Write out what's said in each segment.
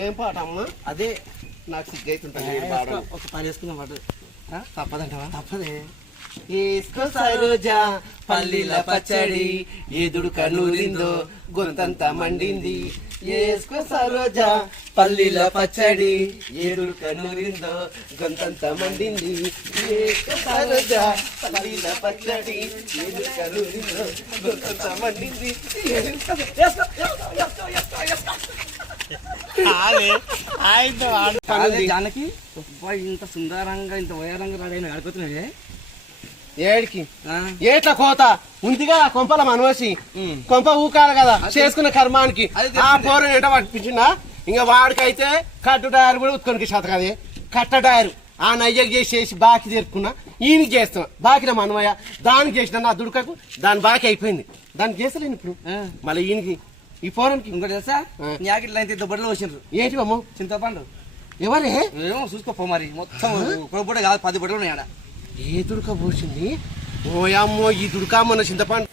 ఏం పాట అమ్మా? అదే నాకు సిగ్గైతుంటా. ఒక పని వేసుకుందాం పాటు. తప్పదంటావా? తప్పదే. ఏసుకో సరోజా పల్లీల పచ్చడి, ఎదుడు కనూరిందో గొంతంతా మండింది. ఏసుకో సరోజా పల్లీల పచ్చడి, ఎదుడు కనూరిందో గొంతంతా మండింది. ఏసుకో సరోజా పల్లీల పచ్చడి, ఎదుడు కనూరిందో గొంతంతా మండింది. జానకి ఇంత సుందరంగా ఇంత వయారంగా రాడైన ఆడుకోతున్నాడే ఏడికి ఏట్ల కోత ఉందిగా కొంపల మనవసి కొంప ఊకాలి కదా చేసుకున్న కర్మానికి. ఆ పోరం ఏంటో పట్టించిందా? ఇంకా వాడికైతే కట్టు టైర్ కూడా ఉత్కొనికి శాత కదే. కట్ట టైర్ ఆ నయ్యకి చేసి బాకి తెరుకున్నా, ఈయనకి చేస్తున్నా. బాకిన మనవయ్య దానికి చేసిన నా దుడుకకు దాని బాకి అయిపోయింది. దానికి చేస్తలేను ఇప్పుడు. మళ్ళీ ఈయనకి ఈ పోరానికి ఇంకోటి తెలుసా? యాకిట్లా అయితే బట్టలు వచ్చిండ్రు. ఏంటి అమ్మ? చింతపండు. ఎవరే? ఏమో చూసుకోపో మరి. మొత్తం బుట్ట కాదు 10 బట్టలు ఉన్నాయి ఆడ. ఏ దుడుక పోసింది? ఓయమ్మో ఈ దుడుక మన చింతపండు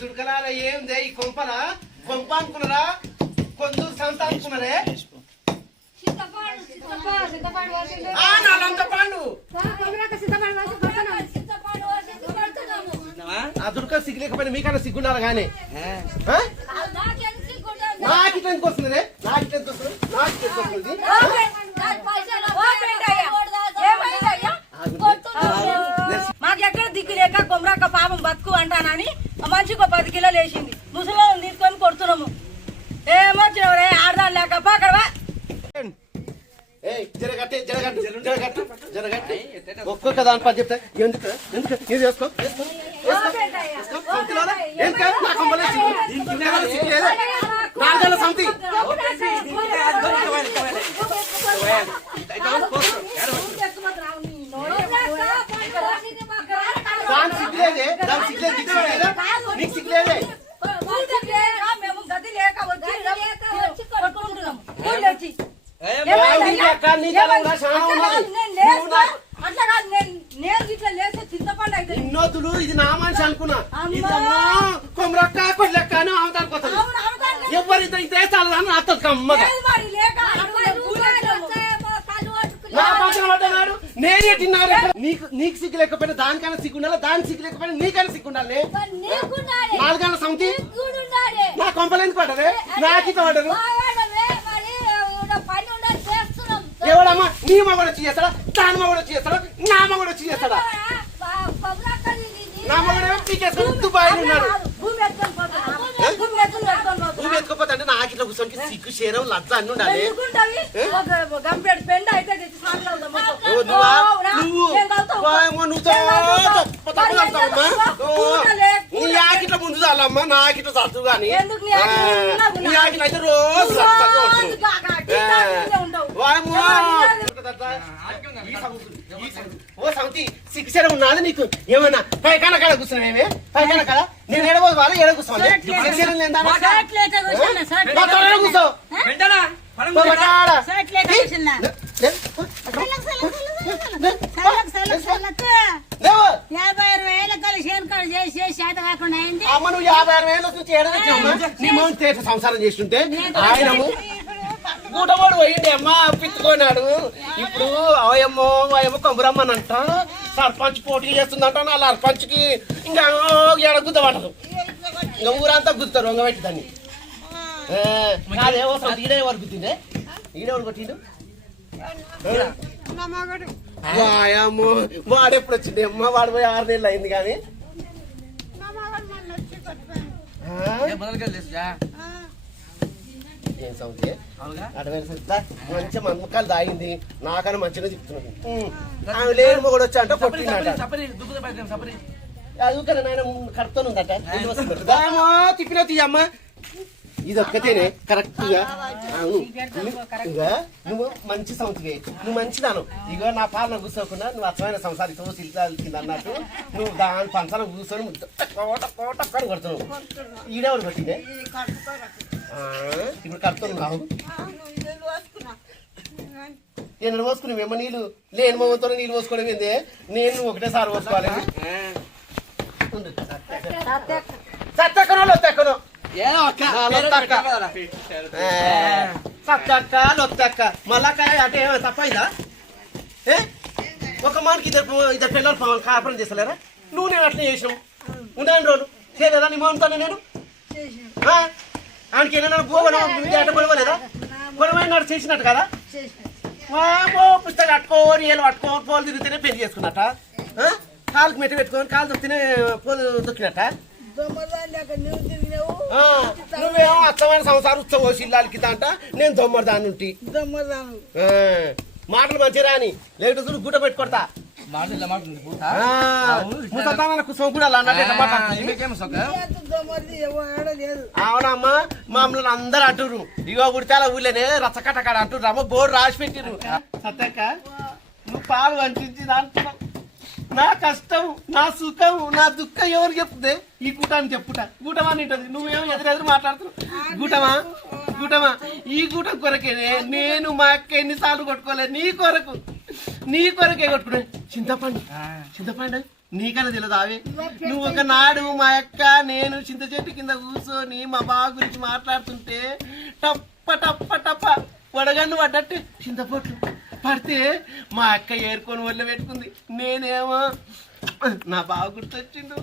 దుడుకలారా ఏందే ఈ కొంపలా? కొంప అనుకున్నారా? కొందరు సంత అనుకున్నారే? ఆ దుడుక సిగ్గు లేకపోయినా మీకన్నా సిగ్గున్నారా కానీ? నాకు ఇట్లా ఎందుకు వస్తుంది? నాకు ఇట్లా ఎందుకు వస్తుంది? నాకు ఇట్లా వస్తుంది? మాకు ఎక్కడ దిక్కు లేక కొమరాక పాపం బతుకు అంటానని మంచికి 10 కిలోలు వేసింది. ముసలి తీసుకొని కొడుతున్నాము. ఏమొచ్చినవరే ఆడదాని లేక అక్కడ ఒక్కొక్క దాని పని చెప్తా. ఎందుకు ఇది చేసుకో నాలుగేళ్ళ సంతి దాని సిగ్గులేదే. దాని సిగ్గులేదు. నీకు సిగ్గులేదే. మేము గది లేక వచ్చి కొట్టుకుంటున్నాము. ఇన్నోతులు ఇది నా మనిషి అనుకున్నా. కొమరక్క కొల్లెక్క అని ఆమెదానికి వస్తుంది. ఎవరితో ఇంత వేస్తాను అత్తది కమ్మగా. నా పక్కన పడ్డాడు నేనే తిన్నాను. నీకు సిగ్గు లేకపోయినా దానికైనా సిగ్గుండాలి, దానికి సిగ్గు లేకపోయినా నీకైనా సిగ్గుండాలి. 4 గంటల సమితి నా కొంపలు ఎందుకు పడ్డదే? నాకు ఇత పడ్డరు. ఎవడమ్మా? నీ మగడు వచ్చి చేస్తాడా? దాని మగడు వచ్చి చేస్తాడా? నా మగడు వచ్చి చేస్తాడా? నా మగడేమో పీకేసుకొని దుబాయ్లో ఉన్నాడు. భూమి ఎత్తుకోపోతే అంటే నాకు ఇట్లా కూర్చొని సిగ్గు శరం లజ్జ అన్ని ఉండాలి. నాకిట్లా ముందు చాలమ్మా, నాకిట్లా చదువు కానీ నాకిట్లా అయితే రోజు ఓ సమితి సిగ్గుసేర ఉన్నది నీకు. ఏమన్నా పైకాన కాడ కూర్చున్నావేమే? పైకాన కాడ నేను ఎడబోదు వాళ్ళు ఎడ కూర్చోవాలి. కూర్చో అమ్మ నువ్వు 56,000 సంసారం చేస్తుంటే ఆయనము కూటవాడు పోయిండి అమ్మ పిత్తుకున్నాడు. ఇప్పుడు అవయమ్మో అవయమ్మ కొమరమ్మనంట సర్పంచ్ పోటీ చేస్తుందంట. నా సర్పంచ్కి ఇంకా ఎడ గుద్దబడదు. ఇంకా ఊరంతా గుద్దుతారు వంగబెట్టి దాన్ని. అదేమో ఈడే ఎవరు గుద్దిండే? ఈడెవరు కొట్టిండు? వాయమ్మో వాడెప్పుడు వచ్చింది అమ్మ? వాడు పోయి 6 నెలలు అయింది కానీ ఏం సౌంది మంచి మమ్మకాలు దాగింది. నాకన్నా మంచిగా చెప్తున్నాడు. ఆమె లేని మొగడు వచ్చా అంటే కొట్టిందట. అది నాయన కడుపుతో ఉందట. తిప్పిన తీయమ్మ ఇది ఒక్కతేనే కరెక్ట్ గా. నువ్వు మంచి సంస్థ, నువ్వు మంచిదాను. ఇగో నా పాలన కూర్చోకుండా నువ్వు అచ్చమైన సంసారితో సిల్కింది అన్నట్టు నువ్వు దాని పంచాల కూర్చొని కోట కొడుతున్నావు. ఈడేవాడు కొట్టిందే ఇప్పుడు కడుతున్నావు. నేను పోసుకునేవేమో నీళ్ళు లేని మొగతో నీళ్ళు పోసుకోవడం ఏంది నేను ఒకటేసారి పోసుకోవాలి సత్తెక్కనో లొత్తెక్కనో సత్తక్క లొత్తక్క మళ్ళాక అంటే ఏమైనా తప్పైందా ఒక మనకి ఇద్దరు పిల్లలు కాపురం చేస్తలేరా నువ్వు నేను అట్లా చేసినావు ఉన్నాను రోజు చేయలేదా నీ మోహన్తోనే నేను ఆయనకి ఏదైనా కొనవలేదా కొనవైనాడు చేసినట్టు కదా పుస్తకం కట్టుకోని ఏళ్ళు పట్టుకోని పోలు తిరిగితేనే పెళ్లి చేసుకున్నట్ట కాలుకి మెట్టి పెట్టుకొని కాలు దొక్కితేనే పోలు దొక్కినట్ట నువ్వేమో అచ్చమైన సంసారం ఉత్సవం ఇల్లాలకి అంట నేను దొమ్మరదాన్ని ఉంటి మాటలు మంచిగా రాని లేకపోతే చూడు గుట్ట పెట్టుకొడతా అవునమ్మా మమ్మల్ని అందరు అంటుర్రు ఇగో గుడితాల ఊళ్ళోనే రచ్చకట్ట కాడ అంటుర్రు అమ్మ బోర్డు రాసి పెట్టిర్రు సత్తక్క నువ్వు పాలు వంచింది అంటున్నావు నా కష్టం నా సుఖం నా దుఃఖం ఎవరు చెప్తే ఈ కూటాన్ని చెప్పుట కూటమని ఉంటుంది నువ్వేమో ఎదురెదురు మాట్లాడుతున్నావు కూటమా ఈ కూటం కొరకేనే నేను మా అక్క ఎన్నిసార్లు కొట్టుకోలేదు నీ కొరకే కొట్టుకునే చింతపండు నీకన్నా తెలియదు అవే నువ్వు ఒక నాడు మా అక్క నేను చింత చెట్టు కింద కూర్చొని మా బావ గురించి మాట్లాడుతుంటే టప్ప వడగన్ను పడ్డట్టు చింతపొట్లు పడితే మా అక్క ఏరుకొని ఒళ్ళో పెట్టుకుంది నేనేమో నా బావ గుర్తొచ్చిండు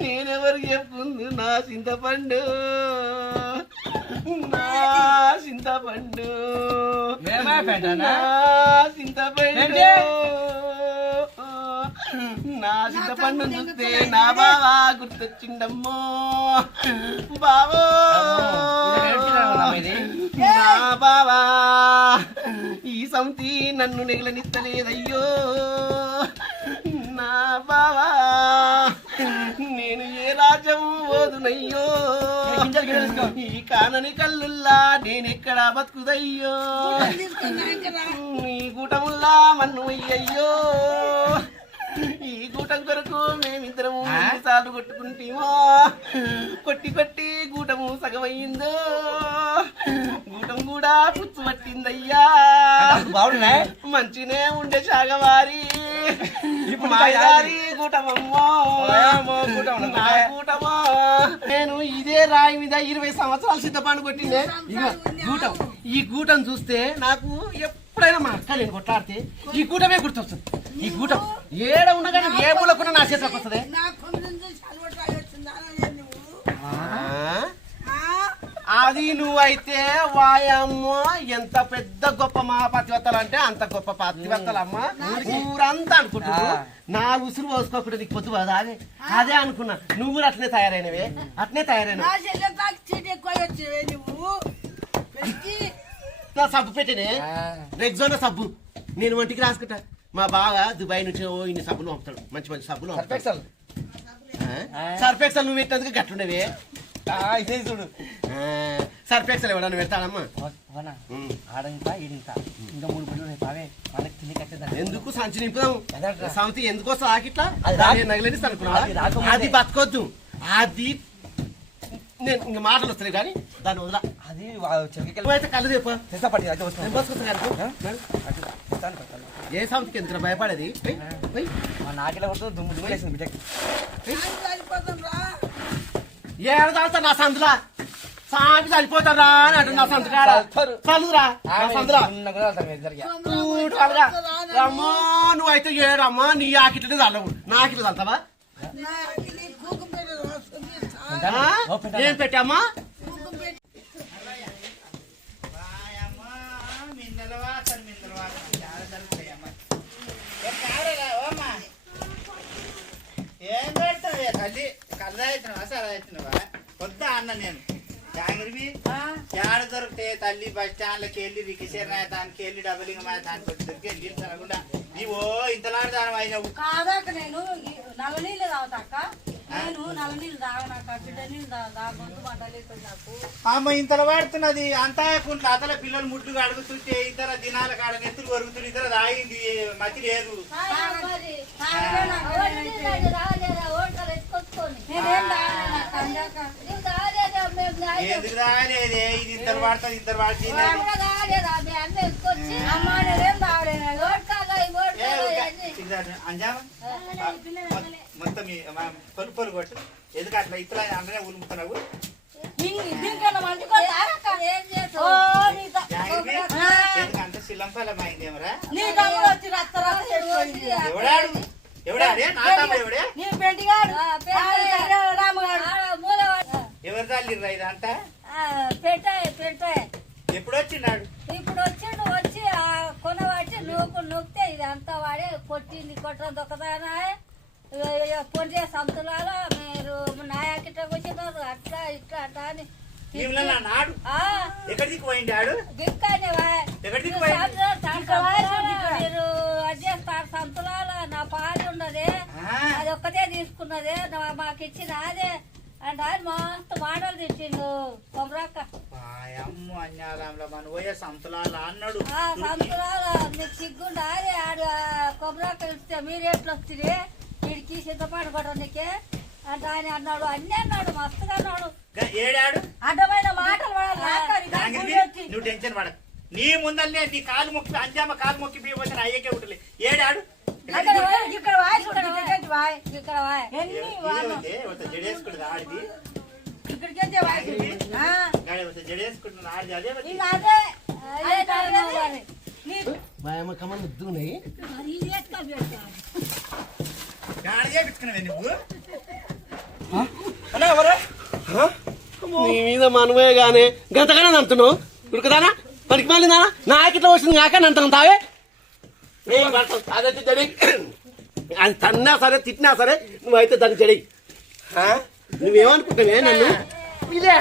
నేనెవరికి చెప్పుకుంది నా చింతపండు నా చింతపండు చూస్తే నా బావా గుర్తొచ్చిండమ్మో బావో నా బావా ఈ సంతి నన్ను నెగలనిస్తలేదయ్యో నా బావా నేను ఏ రాజ్యం ఓదునయ్యో ఈ కానని కళ్ళుల్లా నేనెక్కడ బతుకుదయ్యో నీ కూటముల్లా మన్ను అయ్యయ్యో ఈ కూటం కొరకు మేమిద్దరము సార్లు కొట్టుకుంటేమో కొట్టి కూటము సగమయ్యిందో కూటం కూడా పుచ్చు పట్టిందయ్యా మంచినే ఉండే సాగవారి కూటమమ్మో కూటమో నేను ఇదే రాయి మీద 20 సంవత్సరాలు సిద్ధపాటు కొట్టిందే ఈ కూటం చూస్తే నాకు ఎప్పుడైనా మా అక్క నేను కొట్లాడితే ఈ కూటమే గుర్తొస్తుంది ఈ కూటం ఏడ ఉండగానే ఏ మూలకున్నా నా చేతిలోకి వస్తుంది అది నువ్వైతే వాయమ్మ ఎంత పెద్ద గొప్ప మహాపతివత్తలు అంటే అంత గొప్ప పతివత్తలమ్మ ఊరంతా అనుకుంటున్నావు నా ఉసురు పోసుకోకుండా నీకు పొద్దు అదే అనుకున్నా నువ్వు కూడా అట్నే తయారైనవే నా సబ్బు పెట్టినే రెగ్జోనా సబ్బు నేను వంటికి రాసుకుంటా మా బాగా దుబాయ్ నుంచి ఇన్ని సబ్బులు పంపుతాడు మంచి సబ్బులు సర్ఫెక్సల్ నువ్వు పెట్టినందుకు గట్లుండేవి ఇదే చూడు సర్ఫెక్సల్ ఎవడన్నా పెడతాడమ్మా ఎందుకు సంచి నింపుదాం సంతి ఎందుకు వస్తా ఆకిట్లా నగలేనిస్తా అనుకున్నా అది బతకొద్దు అది నేను ఇంక మాటలు వస్తాయి కానీ దాన్ని వదలా అది అయితే కళ్ళు ఏ సంతికి ఎందుకు భయపడేది నాకెలా కొడుతుంది దుమ్ము దుమ్ము బిడ్డకి ఏడు తాగుతా నా సందులా సాగి చనిపోతారా అని అంటు నా సంతకాడ చదువురా అమ్మో నువ్వైతే ఏడమ్మా నీ ఆకిట్లనే చల్లవు నాకిట్లు చల్తావా ఏం పెట్టామ్మా ఏం పెడతావు తల్లి కళ్ళ అవుతున్నావా సరే అవుతున్నావా కొత్త అన్న నేను జాంగ్రీ ఏడ దొరికితే తల్లి బస్ స్టాండ్లకి వెళ్ళి రికిషేర్ దానికి వెళ్ళి డబులింగ్ దానికి దొరికి వెళ్ళి నీవు ఇంతలాంటి దాని అయినావు కాదాక నేను నల్ల నీళ్ళు తాగుతాక నేను నల్ల నీళ్ళు తాగనాక బిడ్డ నీళ్ళు గొంతు పడ్డలేదు నాకు అమ్మ ఇంతలో వాడుతున్నది అంతా కుంట్ల అతల పిల్లలు ముడ్డుగా అడుగుతుంటే ఇతర దినాల కాడ నెత్తులు కొరుగుతుంది ఇతర తాగింది మతి లేదు ఎందుకు తాగలేదే ఇది ఇంతలు వాడుతుంది ఇంతలు వాడుతుంది రాలేదా మీ అన్న ఎత్తుకొచ్చి అమ్మ నేనేం తాగలేదు అంజామా మొత్తం పొలు పొలు కొట్టు ఎందుకు అట్లా ఇట్లా అందరే ఉలుముతున్నావు దీనికన్నా మంచి కొడతా? ఏం చేస్తావు? ఓ, నీ త- ఎందుకంటే శిలంపాలం అయిందేమరా నీ తమ్ముడు వచ్చి రక్త రక్త చేసుకుంది. ఎవడాడు ఎవడాడే నా తమ్ముడు ఎవడే నీ పెంటిగాడు పెంటిగాడు. రామగాడు మూలవాడు ఎవరు తల్లిర్రా ఇదంతా పెట్టాయి ఎప్పుడు వచ్చినాడు ఇప్పుడు వచ్చిండు వచ్చి ఆ కొన పట్టి నొక్కితే ఇది అంతా వాడే కొట్టింది కొట్టడం దొక్కదానా పొందే సంతులాలో మీరు నాయకిట వచ్చినారు అట్లా ఇట్లా అట్లా అని నీవుల నాడు ఎక్కడికి పోయింది ఆడు గిక్కనే ఎక్కడికి పోయింది మీరు అడ్జేస్తారు సంతులాలో నా పాలు ఉన్నదే అది ఒక్కటే తీసుకున్నదే మాకు ఇచ్చిన అదే అంటే అది మస్తు మాటలు తిట్టిండు కొమరక్క అమ్మ అన్యాలంలో మన పోయే సంతులాల అన్నాడు సంతులాలో మీకు సిగ్గుండా అదే ఆడు కొమరక్క ఇస్తే మీరు ఎట్లా వస్తుంది వీడికి సిద్ధపాటు కొట్టడానికే అంటే ఆయన అన్నాడు అన్నీ అన్నాడు మస్తుగా అన్నాడు ఏడాడు అడ్డమైన మాటలు వాడాలి. నువ్వు టెన్షన్ పడ నీ ముందల్నే నీ కాలు మొక్కి అంజామ కాలు మొక్కి బియ్యం వచ్చిన అయ్యకే ఉంటుంది ఏడాడు ఇక్కడ వాయి చూడండి, ఇక్కడికి వాయి. ఇక్కడ వాయ్. ఎన్ని వాడు. జడేసుకుంటుంది ఆడిది ఇక్కడికి వెళ్తే వాయి చూడు. ఆ, జడేసుకుంటుంది ఆడిది అదే మరి. ఇంకా అదే అదే కాదు మరి. నీ- బాయమ్మ కమ్మలు దున్నాయి గాడి చేపించుకున్నావే నువ్వు నీ మీద మనమే గానే గంతగానే నమ్ముతున్నావు ఉడకదానా పనికి మాలిందా నాకిట్లా వచ్చింది కాక నంత తావే అదైతే జడి అది తన్నా సరే తిట్టినా సరే నువ్వైతే దాన్ని జడి నువ్వేమనుకుంటావే నన్ను పిలే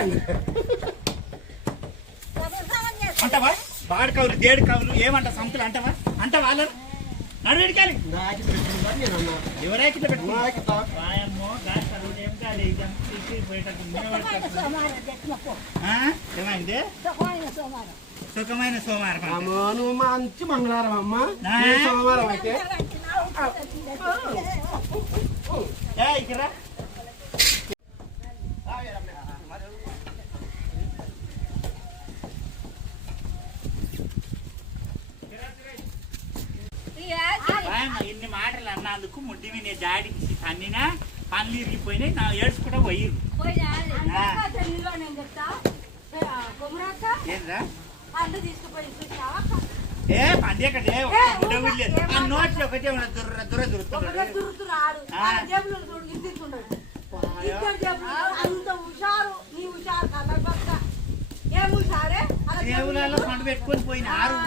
అంటావా బాడు కవులు దేడు కవులు ఏమంట సంతులు అంటావా అంటావా వాళ్ళు నడువేడికాలి ఎవరైతే ఏమైంది సుఖమైన సోమవారం నువ్వు మంచి మంగళవారం అమ్మ సోమవారం అయితే ఇక్కడ ఇన్ని మాటలు అన్నందుకు ముడ్డి మీద జాడికి తన్నినా పనులు ఇరిగిపోయినాయి నా ఏడ్చుకుంటా పోయిరు నీలో నేను చెప్తా కొమరక్క ఏంద్రా పండు తీసుకుపోయి చూసావా ఏ పంది ఎక్కడే లేదు ఆ నోట్లో ఒకటే ఉన్నది దుర్ర దుర్ర దురుతున్నాడు దురుతురాడు జేబులు ఇద్దరు జేబులు అంత హుషారు నీ హుషారు కలపక్క ఏం హుషారే దేవులలో పండు పెట్టుకొని పోయిన ఆరు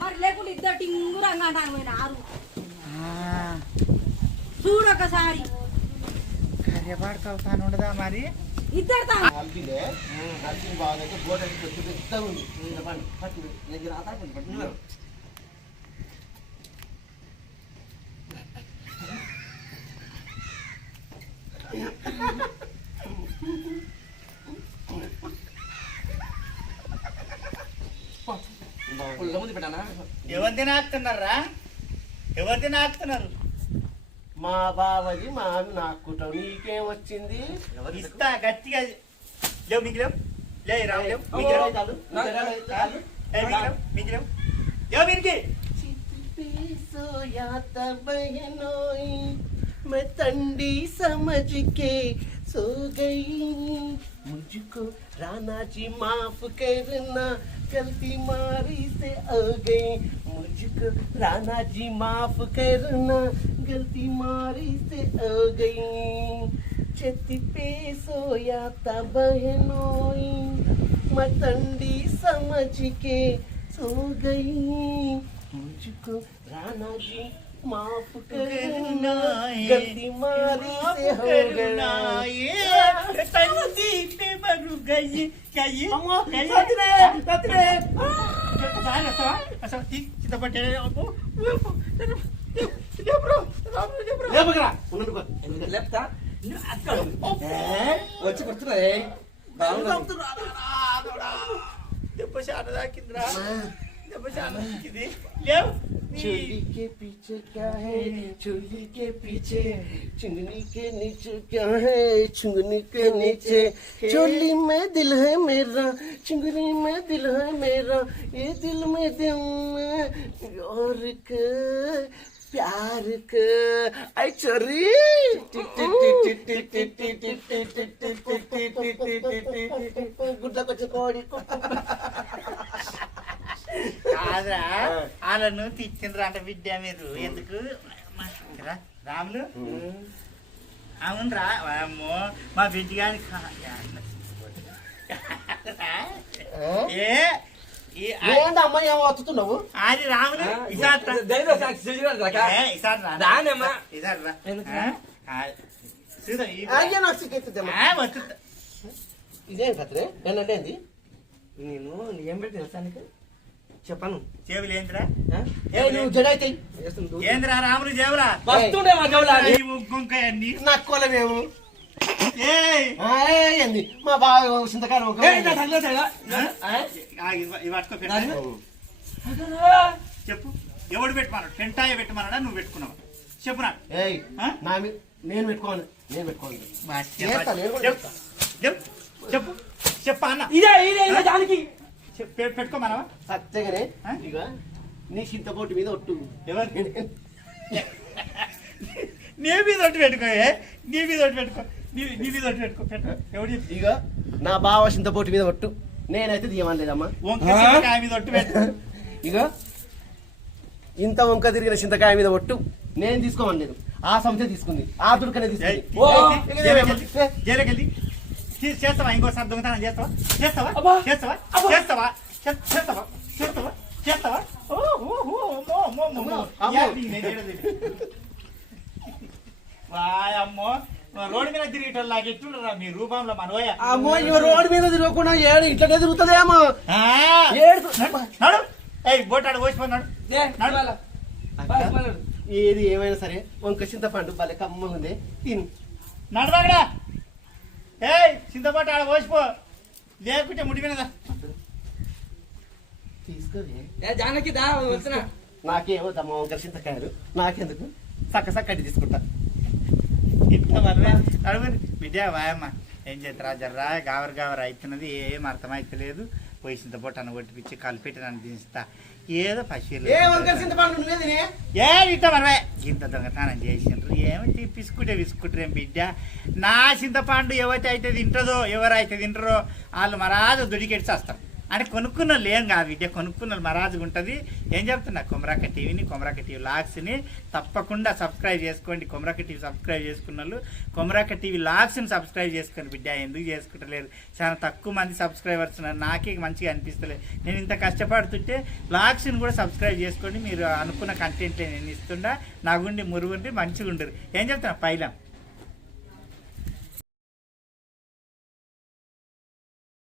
మరి లేకుండా ఇద్దరు టింగురంగా అంటాను పోయిన ఆరు చూడొకసారి కర్యపాడుతాను ఉండదా మరి ఇద్దరు కలిపిలే కలిపి బాగా బోట్ పెద్ద ఉంది పట్టు దగ్గర ఆధారపడి ఎవరిది నాకుతున్నారా ఎవరిది నాకుతున్నారు మా బావది మావి నాకుంటావు నీకేం వచ్చింది ఇస్తా గట్టిగా లేవు మీకు లేవు లే రావు లేవు మీకు లేవు లేవు మీకు सोया तब बहनोई मैं ठंडी समझ के सो गई मुझको राना जी माफ करना गलती मारी से आ गई मुझको राना जी माफ करना गलती मारी से आ गई छती पे सोया था बहनोई मैं ठंडी समझ के सो गई मुझको राना जी माफ करना गलती मारी से हो వచ్చి కూర్చున్నాయి దెబ్బ చాలా దాకిందిరా దెబ్బ చాలా దాకింది లేవు चोली के पीछे पीछे क्या है चोली के पीछे चुंगनी के नीचे क्या है चुंगनी के नीचे चोली में दिल है मेरा चुंगनी में दिल है मेरा ये दिल में दिल में और के प्यार के आई चोरी गुड्डा को चकोड़ी కాదురా వాళ్ళను తెచ్చిండ్రా అంట బిడ్డ మీరు ఎందుకు రా, రాములు అవునరా అమ్మో మా బిడ్డ గాని ఏందమ్మా ఏమో వస్తున్నావు అది రాములు అయ్యా నాకు సిగ్గెత్తుదమ్మా ఇదేం కత్రే ఏంటంటే ఏంది నేను ఏం పెట్టి తెలుసానికి చెప్పను చెవులు ఏంద్రా నువ్వు జడైతే ఏంద్రా రాములు చెవులా వస్తుండే మా జవులా ముగ్గుంకాయన్ని నాకు కొలమేము ఏయ్ ఏంది మా బావ చింతకాయలు పట్టుకో చెప్పు ఎవడు పెట్టమన్నాడు పెంటాయ పెట్టమన్నాడా నువ్వు పెట్టుకున్నావు చెప్పు నాకు ఏయ్ నేను పెట్టుకోను నేను పెట్టుకోను చెప్పు చెప్పు చెప్పు అన్న ఇదే ఇదే ఇదే దానికి పెట్టుకోమన్నావా సత్యగానే ఇక నీ చింతపోటు మీద ఒట్టు ఎవరు నీ మీద ఒట్టు పెట్టుకో నీ మీద ఒట్టు పెట్టుకో నీ మీద ఒట్టు పెట్టుకో ఎవడు ఇక నా బావ చింతపోటు మీద ఒట్టు నేనైతే తీయమనలేదమ్మా వంకాయ మీద ఒట్టు పెట్టు ఇక ఇంత వంక తిరిగిన చింతకాయ మీద ఒట్టు నేను తీసుకోమనలేదు ఆ సంస్థ తీసుకుంది ఆ దుర్కనే తీసుకుంది జరగలి చేస్తావా ఇంకోసారి దొంగతనం చేస్తావా చేస్తావా చేస్తావా చేస్తావా చేస్తావా చేస్తావా చేస్తావా అమ్మో రోడ్డు మీద తిరిగేటోళ్ళకి ఎట్లుండరా మీ రూపంలో మనోయ అమ్మో ఇవ రోడ్డు మీద తిరగకుండా ఏడు ఇట్లనే తిరుగుతుందేమో నడు బోటాడు పోసిపోన్నాడు ఏది ఏమైనా సరే వంక చింతపండు భలే కమ్మగా ఉంది తిను నడవగడా ఏయ్ చింతపట్టు ఆడ పోసిపో లేకుంటే ముడి వినదా తీసుకోవే జానకి దా వచ్చిన నాకేమో దమ్మ వంక చింతకాయలు నాకెందుకు సక్కటి తీసుకుంటా ఇంత మర్రే నడువు బిడ్డ వాయమ్మ ఏం చేస్తారా జర్రా గావర అవుతున్నది ఏం అర్థమైతలేదు పోయి చింతపట్టు అన్న కొట్టిపిచ్చి కలిపెట్టి నన్ను దించుతా ఏదో పశువులు ఏ ఇట్ట మరవే ఇంత దొంగతనం చేసిండ్రు ఏమి విసుకుంటారేం బిడ్డ నా చింతపండు ఎవరైతే తింటుందో ఎవరైతే తింటారో వాళ్ళు మరాజు దుడికెడిచి వస్తారు అంటే కొనుక్కున్న లేం కాదు బిడ్డ కొనుక్కున్న మరాజుగా ఉంటుంది ఏం చెప్తున్నా కొమరాక టీవీని కొమరాక టీవీ లాగ్స్ని తప్పకుండా సబ్స్క్రైబ్ చేసుకోండి కొమరాక టీవీ సబ్స్క్రైబ్ చేసుకున్న వాళ్ళు కొమరాక టీవీ లాగ్స్ని సబ్స్క్రైబ్ చేసుకోండి బిడ్డ ఎందుకు చేసుకుంటలేరు చాలా తక్కువ మంది సబ్స్క్రైబర్స్ నాకే మంచిగా అనిపిస్తలేదు నేను ఇంత కష్టపడుతుంటే లాగ్స్ని కూడా సబ్స్క్రైబ్ చేసుకోండి మీరు అనుకున్న కంటెంట్ నేను ఇస్తుండా నా గుండి మురుగుండి మంచిగా ఉండరు ఏం చెప్తున్నా పైలం